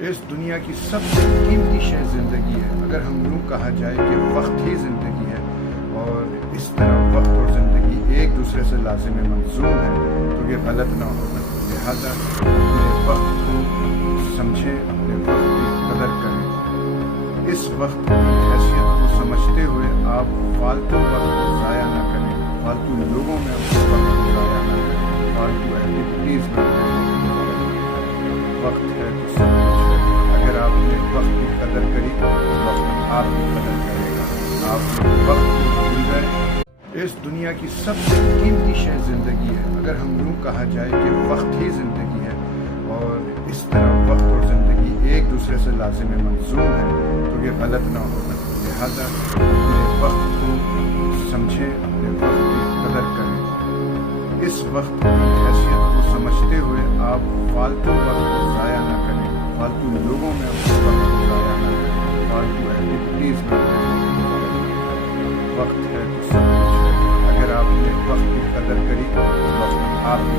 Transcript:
اس دنیا کی سب سے قیمتی شے زندگی ہے. اگر ہم یوں کہا جائے کہ وقت ہی زندگی ہے اور اس طرح وقت اور زندگی ایک دوسرے سے لازم ملزوم ہے تو یہ غلط نہ ہوگا. لہذا اپنے وقت کو سمجھیں، اپنے وقت کی قدر کریں. اس وقت کی حیثیت کو سمجھتے ہوئے آپ فالتو وقت کو ضائع نہ کریں، فالتو لوگوں میں اپنے وقت کو ضائع نہ کریں، فالتو ایکٹیویٹیز میں وقت ہے تو سب کچھ ہے. اگر آپ نے وقت کی قدر کری تو وقت آپ کی قدر کرے گا. آپ نے وقت کو بھول گئے. اس دنیا کی سب سے قیمتی شے زندگی ہے. اگر ہم یوں کہا جائے کہ وقت ہی زندگی ہے اور اس طرح وقت اور زندگی ایک دوسرے سے لازم ملزوم ہے تو یہ غلط نہ ہوگا. لہذا اپنے وقت کو سمجھیں، اپنے وقت کی قدر کریں. اس وقت کی حیثیت کو سمجھتے ہوئے آپ فالتو وقت کو ضائع نہ کریں، فالتو لوگوں میں اپنے وقت کو ضائع نہ کریں، فالتو ایکٹیویٹیز میں وقت ہے